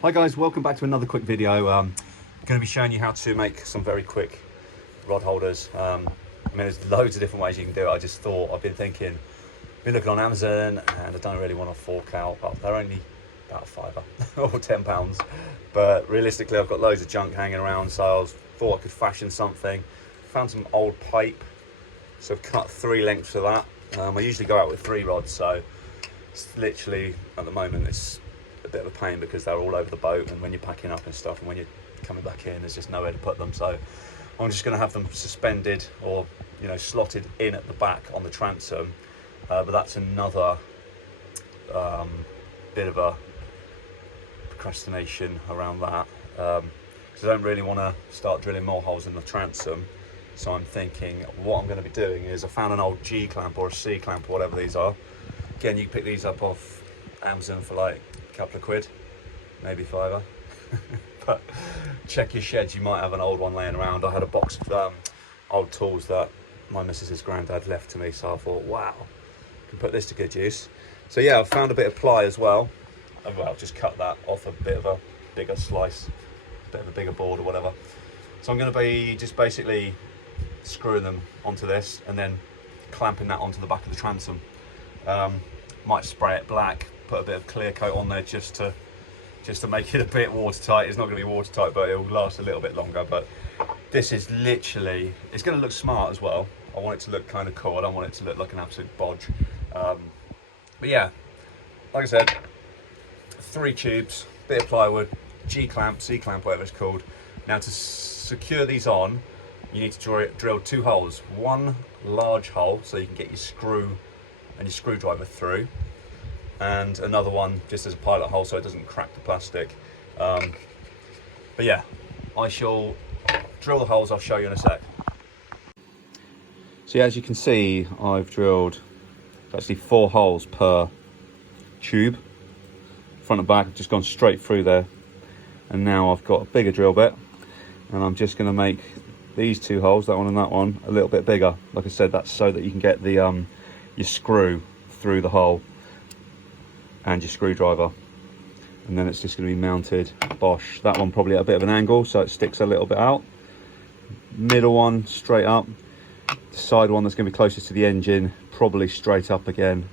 Hi guys, welcome back to another quick video. I'm going to be showing you how to make some very quick rod holders. I mean, there's loads of different ways you can do it. I just thought, I've been looking on Amazon, and I don't really want to fork out. Well, they're only about £5 or £10, but realistically I've got loads of junk hanging around, so I thought I could fashion something. Found some old pipe, so I've cut 3 lengths of that. I usually go out with 3 rods, so it's literally, at the moment, it's a bit of a pain because they're all over the boat, and when you're packing up and stuff, and when you're coming back in, there's just nowhere to put them. So I'm just going to have them suspended or, you know, slotted in at the back on the transom. But that's another bit of a procrastination around that, because I don't really want to start drilling more holes in the transom. So I'm thinking what I'm going to be doing is, I found an old G clamp or a C clamp or whatever these are. Again, you can pick these up off Amazon for like a couple of quid, maybe £5. But check your sheds, you might have an old one laying around. I had a box of old tools that my missus's granddad left to me, so I thought, wow, I can put this to good use. So yeah, I found a bit of ply as well. Well, just cut that off a bit of a bigger slice, a bit of a bigger board or whatever. So I'm going to be just basically screwing them onto this and then clamping that onto the back of the transom. Might spray it black, put a bit of clear coat on there just to make it a bit watertight. It's not going to be watertight, but it'll last a little bit longer. But this is literally, it's going to look smart as well. I want it to look kind of cool. I don't want it to look like an absolute bodge. But yeah, like I said, 3 tubes, bit of plywood, G clamp, C clamp, whatever it's called. Now, to secure these on, you need to drill 2 holes. One large hole so you can get your screw and your screwdriver through, and another one just as a pilot hole so it doesn't crack the plastic. But yeah, I shall drill the holes. I'll show you in a sec. So yeah, as you can see, I've drilled actually 4 holes per tube, front and back. I've just gone straight through there, and now I've got a bigger drill bit, and I'm just going to make these 2 holes, that one and that one, a little bit bigger. Like I said, that's so that you can get the your screw through the hole and your screwdriver, and then it's just going to be mounted. Bosh. That one probably at a bit of an angle so it sticks a little bit out. Middle one straight up. The side one that's going to be closest to the engine probably straight up again.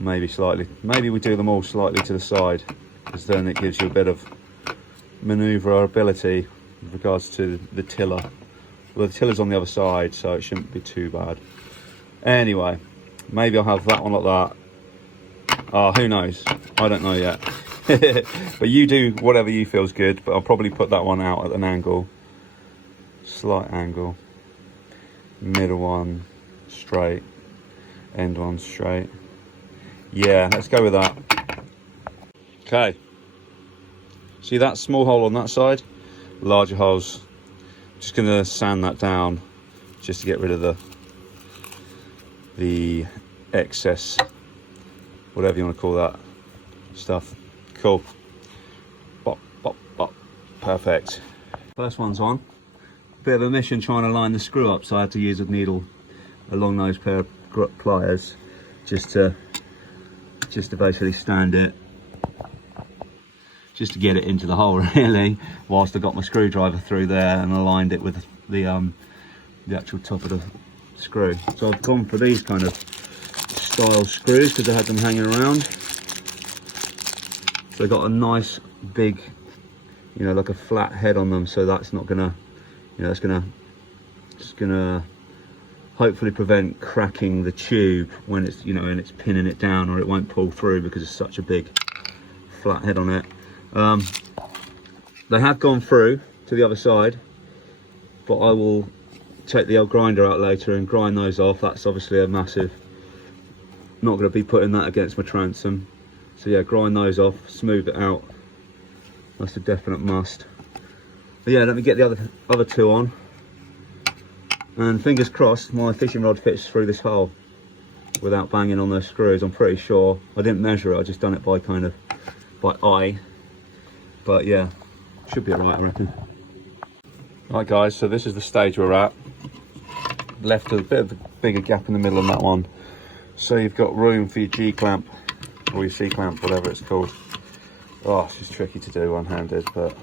Maybe slightly. Maybe we do them all slightly to the side, because then it gives you a bit of manoeuvrability with regards to the tiller. Well, the tiller's on the other side, so it shouldn't be too bad. Anyway, maybe I'll have that one like that. Who knows? I don't know yet. But you do whatever you feel's good, but I'll probably put that one out at an angle. Slight angle. Middle one straight. End one straight. Yeah, let's go with that. Okay. See that small hole on that side? Larger holes. Just going to sand that down just to get rid of the excess, whatever you want to call that stuff. Cool. Bop, bop, bop. Perfect. First one's on. Bit of a mission trying to line the screw up, so I had to use a needle, a long nose pair of pliers, just to basically stand it, just to get it into the hole really, whilst I got my screwdriver through there and aligned it with the actual top of the screw. So I've gone for these kind of style screws because I had them hanging around. So they've got a nice big, you know, like a flat head on them, so that's not gonna, you know, it's just gonna hopefully prevent cracking the tube when it's, you know, and it's pinning it down, or it won't pull through because it's such a big flat head on it. They have gone through to the other side, but I will take the old grinder out later and grind those off. That's obviously a massive, not going to be putting that against my transom. So yeah, grind those off, smooth it out. That's a definite must. But yeah, let me get the other 2 on, and fingers crossed my fishing rod fits through this hole without banging on those screws. I'm pretty sure. I didn't measure it, I just done it by eye, but yeah, should be alright, I reckon. Right guys, so this is the stage we're at. Left a bit of a bigger gap in the middle on that one, so you've got room for your G clamp or your C clamp, whatever it's called. Oh, it's just tricky to do one-handed, but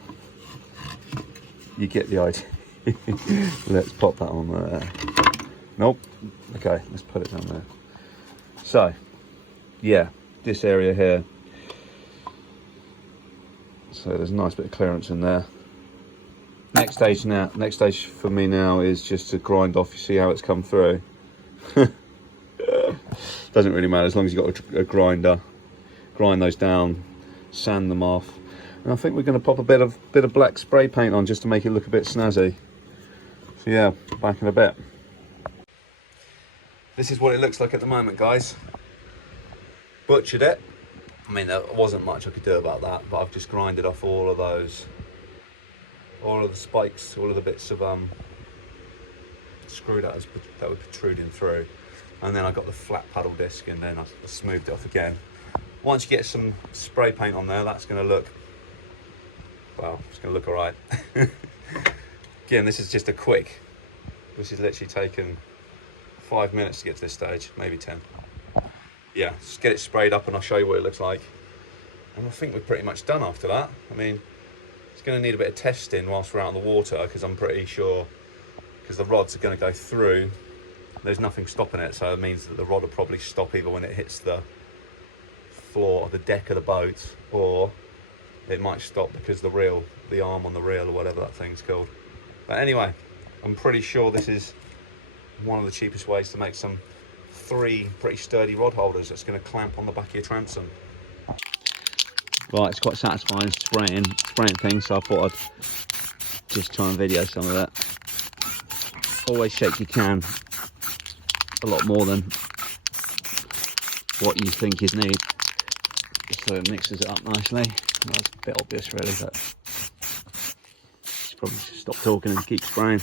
you get the idea. Let's pop that on there. Nope. Okay, let's put it down there. So, yeah, this area here. So there's a nice bit of clearance in there. Next stage for me now is just to grind off. You see how it's come through? Doesn't really matter as long as you've got a grinder. Grind those down, sand them off, and I think we're going to pop a bit of black spray paint on just to make it look a bit snazzy. So yeah, back in a bit. This is what it looks like at the moment, guys. Butchered it. I mean, there wasn't much I could do about that, but I've just grinded off all of those, all of the spikes, all of the bits of screw that were protruding through, and then I got the flat paddle disc, and then I smoothed it off again. Once you get some spray paint on there, that's going to look, well, it's going to look all right. Again, this is just a quick. This is literally taken 5 minutes to get to this stage, maybe 10. Yeah, just get it sprayed up and I'll show you what it looks like. And I think we're pretty much done after that. I mean, it's going to need a bit of testing whilst we're out in the water, because I'm pretty sure, because the rods are going to go through, there's nothing stopping it, so it means that the rod will probably stop either when it hits the floor or the deck of the boat, or it might stop because the arm on the reel or whatever that thing's called. But anyway, I'm pretty sure this is one of the cheapest ways to make some 3 pretty sturdy rod holders that's going to clamp on the back of your transom. Right, it's quite satisfying spraying things, so I thought I'd just try and video some of that. Always shake your can a lot more than what you think you need, so it mixes it up nicely. Well, it's a bit obvious really, but probably just stop talking and keep spraying.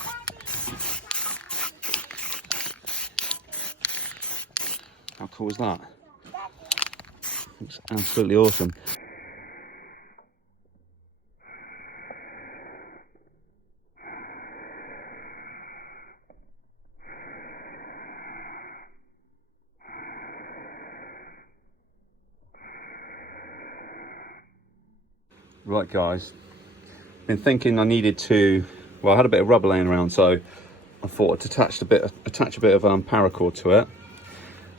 How cool is that? It's absolutely awesome. Right guys, been thinking I needed to, well, I had a bit of rubber laying around, so I thought I'd attach a bit of paracord to it.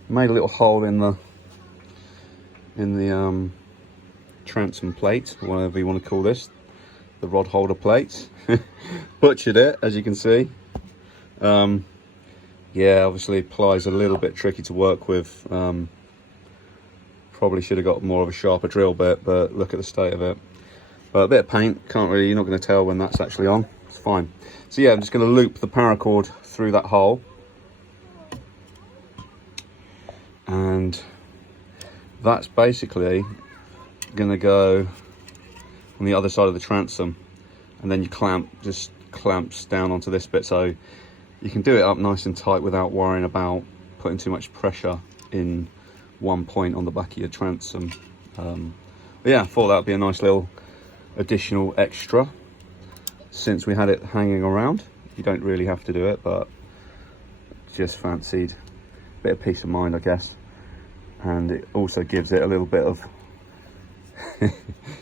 Made a little hole in the transom plate, or whatever you want to call this, the rod holder plate. Butchered it, as you can see. Yeah, obviously plies a little bit tricky to work with. Probably should have got more of a sharper drill bit, but look at the state of it. But a bit of paint, you're not going to tell when that's actually on. It's fine. So yeah, I'm just going to loop the paracord through that hole. And that's basically going to go on the other side of the transom. And then you just clamps down onto this bit. So you can do it up nice and tight without worrying about putting too much pressure in one point on the back of your transom. But yeah, I thought that would be a nice little additional extra since we had it hanging around. You don't really have to do it, but just fancied a bit of peace of mind, I guess. And it also gives it a little bit of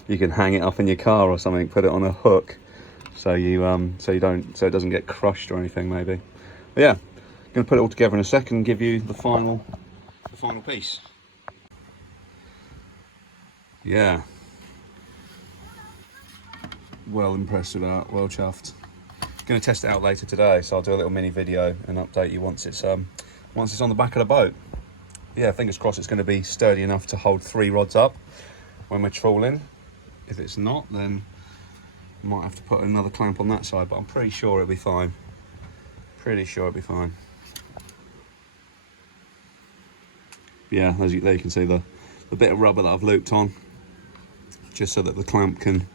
you can hang it up in your car or something, put it on a hook, so it doesn't get crushed or anything, maybe. But yeah, I'm gonna put it all together in a second and give you the final piece. Yeah, well impressed with that, well chuffed. Going to test it out later today, so I'll do a little mini video and update you once it's on the back of the boat. Yeah, fingers crossed it's going to be sturdy enough to hold 3 rods up when we're trawling. If it's not, then I might have to put another clamp on that side, but I'm pretty sure it'll be fine. Pretty sure it'll be fine. Yeah, there you can see the bit of rubber that I've looped on, just so that the clamp can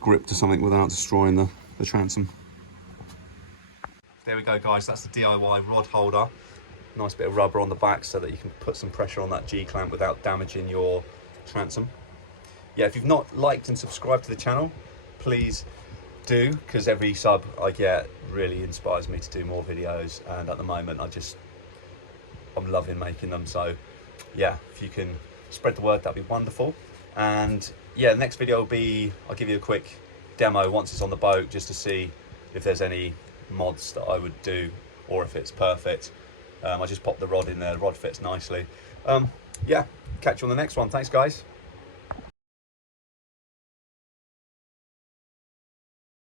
grip to something without destroying the transom. There we go guys, that's the DIY rod holder. Nice bit of rubber on the back so that you can put some pressure on that G-clamp without damaging your transom. Yeah, if you've not liked and subscribed to the channel, please do, because every sub I get really inspires me to do more videos, and at the moment I'm loving making them. So yeah, if you can spread the word, that'd be wonderful. And yeah, the next video will be, I'll give you a quick demo once it's on the boat, just to see if there's any mods that I would do, or if it's perfect. I just popped the rod in there, the rod fits nicely. Yeah, catch you on the next one. Thanks guys.